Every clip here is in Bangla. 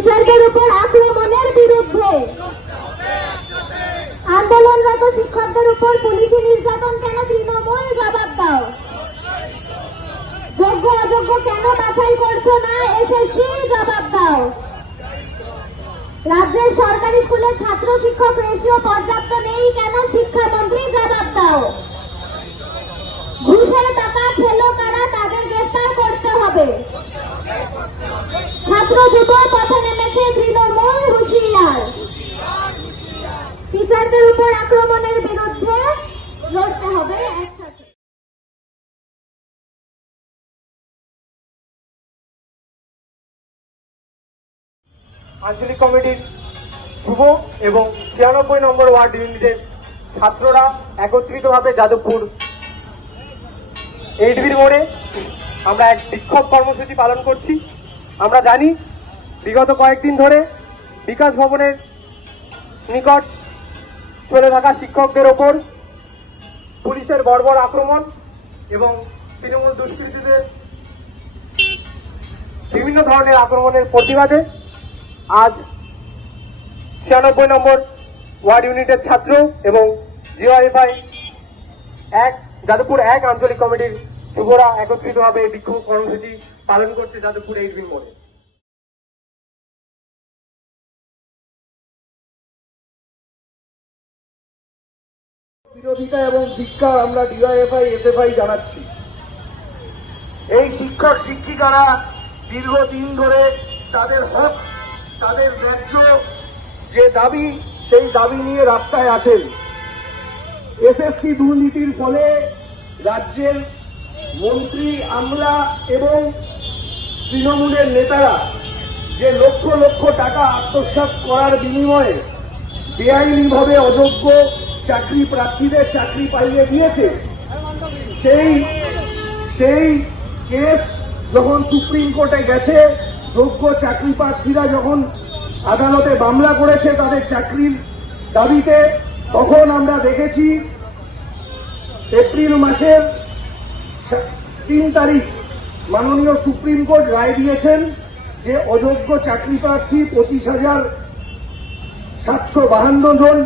টিচারদের উপর আক্রমণের বিরুদ্ধে, আন্দোলনরত শিক্ষকদের উপর পুলিশি নির্যাতন কেন তৃণমূল জবাব দাও। যোগ্য অযোগ্য কেন বাছাই করছো না এসএসসি জবাব দাও। রাজ্যের সরকারি স্কুলে ছাত্র শিক্ষক রেশিও পর্যাপ্ত নেই কেন শিক্ষামন্ত্রী জবাব দাও। ঘুষের টাকা খেলো কারা তাদের গ্রেফতার করতে হবে। ছাত্র যুব পথে নেমেছে তৃণমূল হুঁশিয়ার। টিচারদের উপর আক্রমণের বিরুদ্ধে লড়তে হবে একসাথে। আঞ্চলিক কমিটির শুভ এবং 96 নম্বর ওয়ার্ড ইউনিটের ছাত্ররা একত্রিতভাবে যাদবপুর 8B মোড়ে আমরা এক বিক্ষোভ কর্মসূচি পালন করছি। আমরা জানি বিগত কয়েকদিন ধরে বিকাশ ভবনের নিকট চলে থাকা শিক্ষকদের ওপর পুলিশের বর্বর আক্রমণ এবং তৃণমূল দুষ্কৃতীদের বিভিন্ন ধরনের আক্রমণের প্রতিবাদে আজ 96 নম্বর ওয়ার্ড ইউনিটের ছাত্র এবং জিওএফআই যাদবপুর 1 আঞ্চলিক কমিটির যুবরা একত্রিতভাবে বিক্ষোভ কর্মসূচি পালন করছে যাদবপুর 8B মোড়ে। বিরোধিতা এবং ধিক্কার আমরা ডিওয়াইএফআই এসএফআই জানাচ্ছি। এই শিক্ষক শিক্ষিকারা দীর্ঘদিন ধরে তাদের হক, তাদের ন্যায্য যে দাবি, সেই দাবি নিয়ে রাস্তায় আছেন। এসএসসি দুর্নীতির ফলে রাজ্যের মন্ত্রী, আমলা এবং তৃণমূলের নেতারা যে লক্ষ লক্ষ টাকা আত্মসাৎ করার বিনিময়ে বেআইনিভাবে অযোগ্য চাকরি প্রার্থীদের চাকরি পাইয়ে দিয়েছে, সেই কেস যখন সুপ্রিম কোর্টে গেছে, যোগ্য চাকরি প্রার্থীরা যখন আদালতে মামলা করেছে তাদের চাকরির দাবিতে, তখন আমরা দেখেছি এপ্রিল মাসের 3 তারিখ মাননীয় সুপ্রিম কোর্ট রায় দিয়েছেন যে অযোগ্য চাকরি প্রার্থী 25,752 জন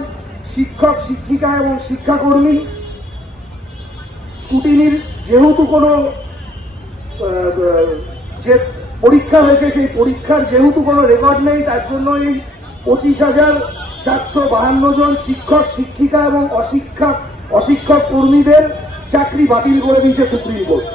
শিক্ষক, শিক্ষিকা এবং শিক্ষাকর্মী স্কুটিনির যেহেতু কোনো যে পরীক্ষা হয়েছে সেই পরীক্ষার যেহেতু কোনো রেকর্ড নেই, তার জন্য এই 25,752 জন শিক্ষক, শিক্ষিকা এবং অশিক্ষক কর্মীদের চাকরি বাতিল করে দিয়েছে সুপ্রিম কোর্ট।